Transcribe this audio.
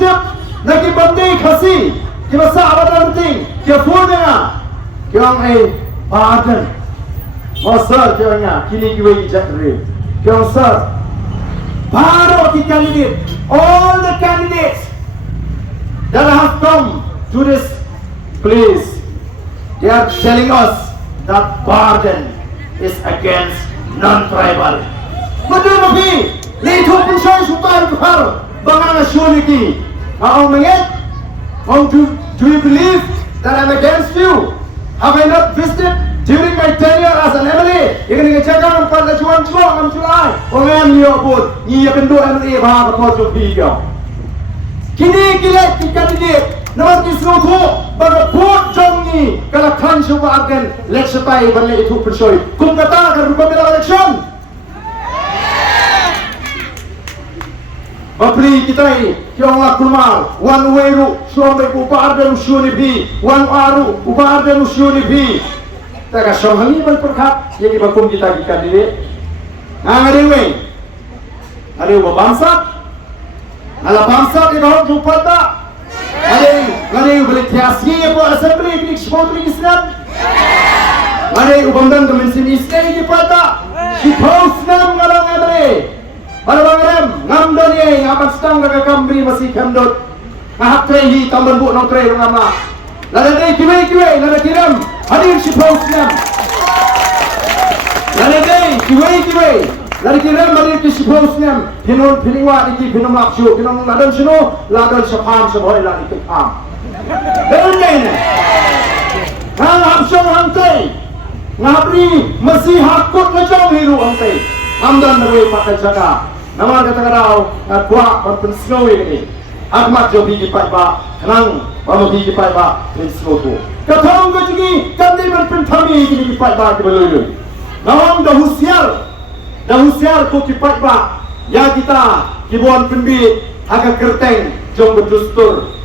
Egypt, naging banding kasi, kimasa abadan ting, kaya nga, kaya ay pardon. Oh sir, kaya nga, kini kiway ijatri. Kaya sir, baro ki candidate, all the candidates that have come to this place, they are telling us that pardon is against non-tribal. Madun mabi, lito pun siya supaya kuhar, bangang nasyoniki. Maong mangit, do you believe that I'm against you? Have I not visited during my tenure as an MLA? Ikan ikan cakap ang pagkajuan ang July. Orang niyo pun, niya kendo MLA bahagia pojo bigo. Kini kilat kandidat naman kisruto baga port jongi kalakhan siya agen leksapay banle itu persoy. Kung kata kan rupa bila eleksyon. Bapri kita ini, yang nak keluar, one weru, suami upah dan usiuni bi, one aru, upah dan usiuni bi. Taka sohani berperkat, yang dibakum kita ikan diri. Ngariwe, ngariwe bangsa, ngala bangsa kita harus jumpa tak? Ngariwe boleh tiasnya apa assembly ini sepotri Islam? Ngariwe bandan kemensin Islam ini pada, sipos nam ngalang ngariwe. Para bangrem, ngamdan ye, ngapan stang naga kambri masih kandot. Ngahak trehi, tamban bu nong trehi ngama. Lada day kiwe, lada kiram, hadir si pausnam. Lada day kiwe, lada kiram hadir si pausnam. Pinon pilingwa iki pinon maksu, pinon ladan sino, ladan sapam saboy lada ikut am. Betul ni. Hang absong hantai, ngabri masih hakut ngajong hiru hantai. Amdan nawe pakai jaga. Nama kata kadau kuat berpensiun ini. Agmat jo biji paiba, kenang baru biji paiba pensiun tu. Katong ko juga kami berpentami biji paiba kebelulu. Nawang dahusiar ko kipaiba. Ya kita kibuan penbit agak kerteng jom berdustur.